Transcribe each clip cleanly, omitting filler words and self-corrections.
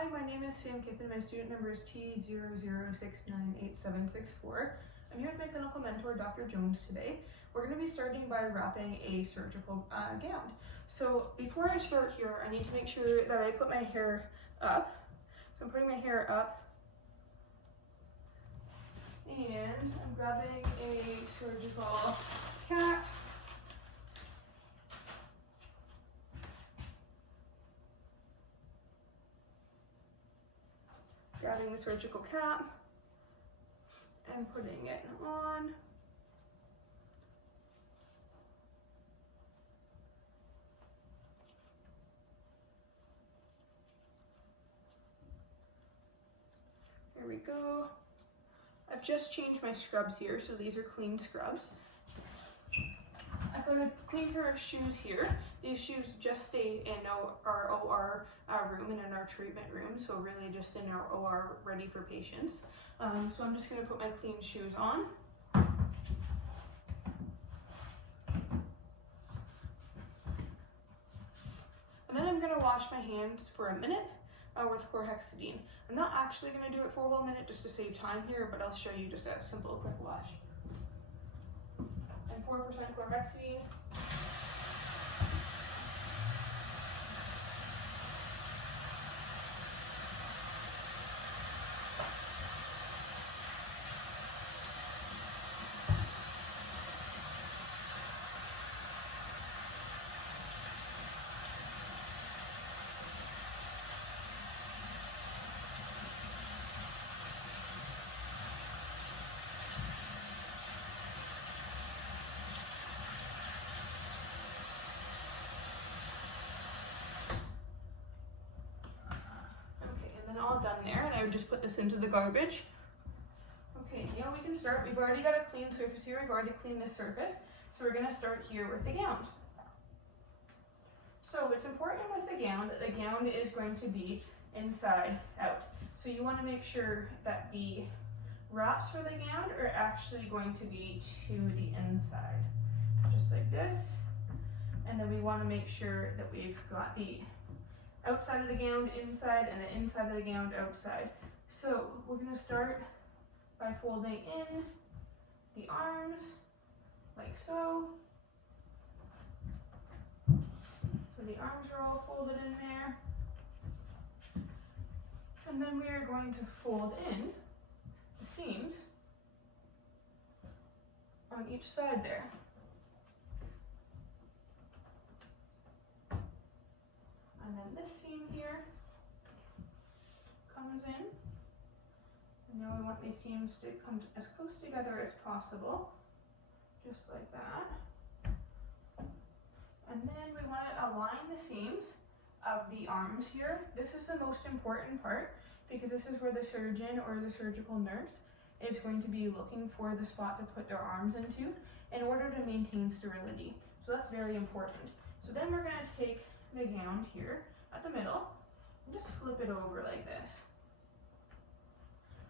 Hi, my name is Sam Kippen. My student number is T00698764. I'm here with my clinical mentor, Dr. Jones, today. We're going to be starting by wrapping a surgical gown. So before I start here, I need to make sure that I put my hair up. So I'm putting my hair up, and I'm grabbing a surgical cap. Grabbing the surgical cap and putting it on. There we go. I've just changed my scrubs here, so these are clean scrubs. I've got a clean pair of shoes here. These shoes just stay in our OR room and in our treatment room, so really just in our OR ready for patients. So I'm just going to put my clean shoes on. And then I'm going to wash my hands for a minute with chlorhexidine. I'm not actually going to do it for a whole minute just to save time here, but I'll show you just a simple quick wash. And 4% chlorhexidine. All done there, and I would just put this into the garbage. Okay, now we can start. We've already got a clean surface here. We've already cleaned this surface, so we're going to start here with the gown. So it's important with the gown that the gown is going to be inside out. So you want to make sure that the wraps for the gown are actually going to be to the inside, just like this. And then we want to make sure that we've got the outside of the gown inside and the inside of the gown outside. So we're going to start by folding in the arms like so. So the arms are all folded in there. And then we are going to fold in the seams on each side there. And then this seam here comes in. And now we want these seams to come as close together as possible, just like that. And then we want to align the seams of the arms here. This is the most important part because this is where the surgeon or the surgical nurse is going to be looking for the spot to put their arms into in order to maintain sterility. So that's very important. So then we're going to take the gown here at the middle and just flip it over like this.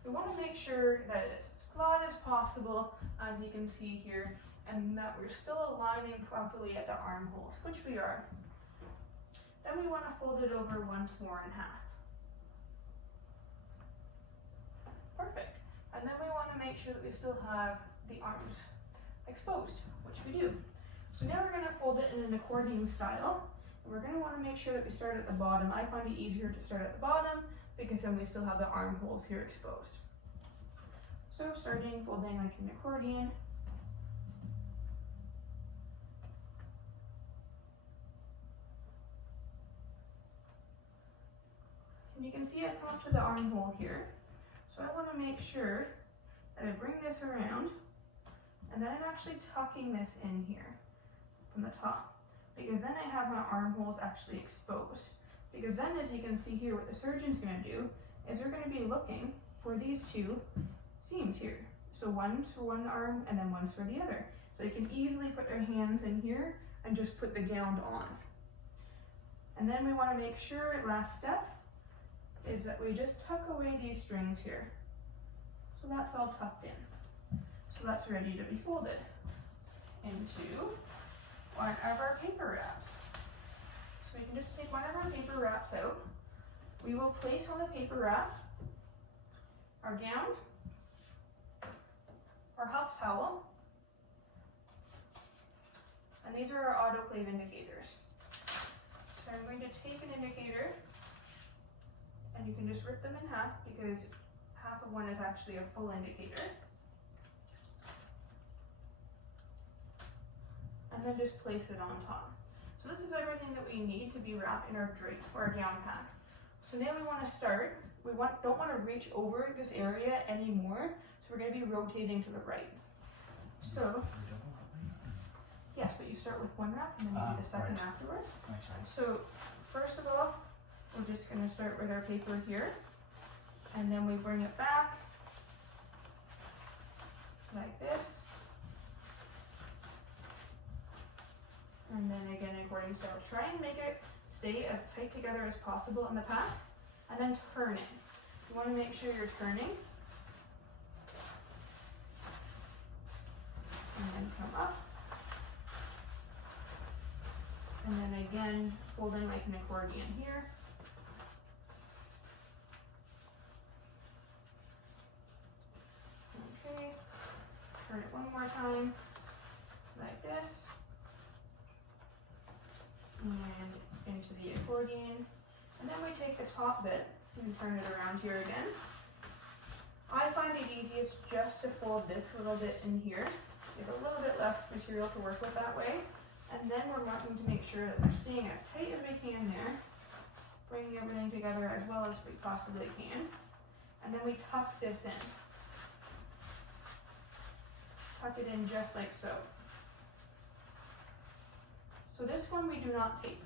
We want to make sure that it's as flat as possible, as you can see here, and that we're still aligning properly at the armholes, which we are. Then we want to fold it over once more in half. Perfect. And then we want to make sure that we still have the arms exposed, which we do. So now we're going to fold it in an accordion style. And we're going to want to make sure that we start at the bottom. I find it easier to start at the bottom because then we still have the armholes here exposed. So starting folding like an accordion. And you can see I've come up to the armhole here. So I want to make sure that I bring this around and then I'm actually tucking this in here from the top, because then I have my armholes actually exposed. Because then, as you can see here, what the surgeon's going to do is they're going to be looking for these two seams here. So one's for one arm and then one's for the other. So they can easily put their hands in here and just put the gown on. And then we want to make sure, last step, is that we just tuck away these strings here. So that's all tucked in. So that's ready to be folded into one of our paper wraps. So we can just take one of our paper wraps out we will place on the paper wrap our gown, our hop towel, and these are our autoclave indicators. So I'm going to take an indicator, and you can just rip them in half because half of one is actually a full indicator. And then just place it on top. So this is everything that we need to be wrapped in our drape or our gown pack. So now we want to start. Don't want to reach over this area anymore. So we're going to be rotating to the right. So yes, but you start with one wrap and then you do the second right. afterwards. That's right. So first of all, we're just going to start with our paper here, and then we bring it back like this. And then again, according style, try and make it stay as tight together as possible in the pack, and then turn it. You want to make sure you're turning, and then come up, and then again, folding like an accordion here. Okay, turn it one more time, like this. And into the accordion, and then we take the top bit and turn it around here again. I find it easiest just to fold this little bit in here. You have a little bit less material to work with that way, and then we're wanting to make sure that we're staying as tight as we can there, bringing everything together as well as we possibly can, and then we tuck this in. Tuck it in just like so. So this one we do not tape.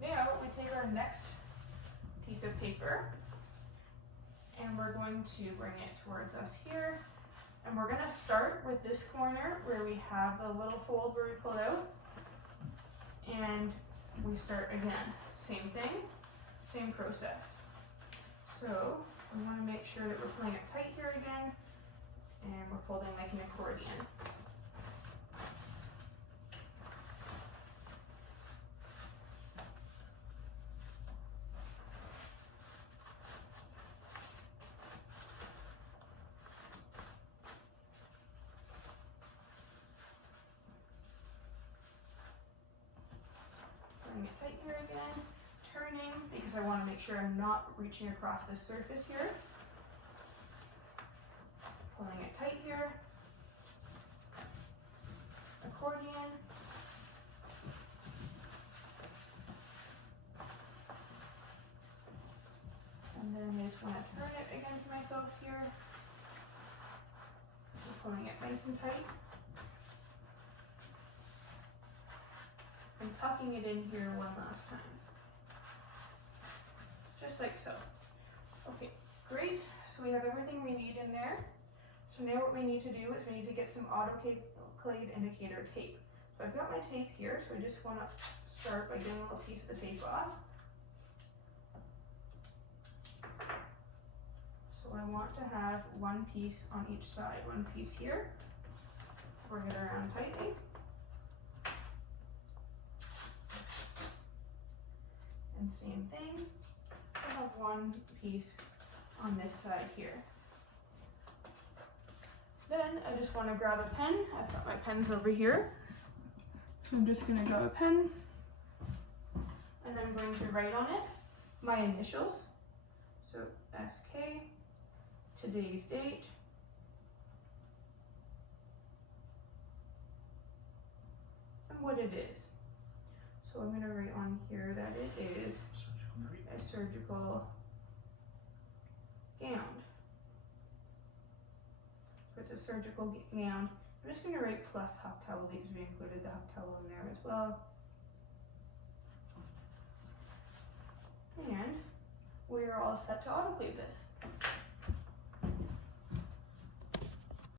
Now we take our next piece of paper and we're going to bring it towards us here. And we're going to start with this corner where we have the little fold where we pull out. And we start again. Same thing, same process. So we want to make sure that we're pulling it tight here again, and we're folding like an accordion. It tight here again, turning because I want to make sure I'm not reaching across the surface here. Pulling it tight here, accordion, and then I just want to turn it again for myself here, pulling it nice and tight. And tucking it in here one last time. Just like so. Okay, great. So we have everything we need in there. So now what we need to do is we need to get some autoclave indicator tape. So I've got my tape here, so I just want to start by getting a little piece of the tape off. So I want to have one piece on each side. One piece here. Bring it around tightly. And same thing, I have one piece on this side here. Then I just want to grab a pen. I've got my pens over here. So I'm just going to grab a pen, and I'm going to write on it my initials. So SK, today's date, and what it is. So I'm going to write on here that it is a surgical gown. So it's a surgical gown. I'm just going to write plus hop towel because we included the hop towel in there as well. And we are all set to autoclave this.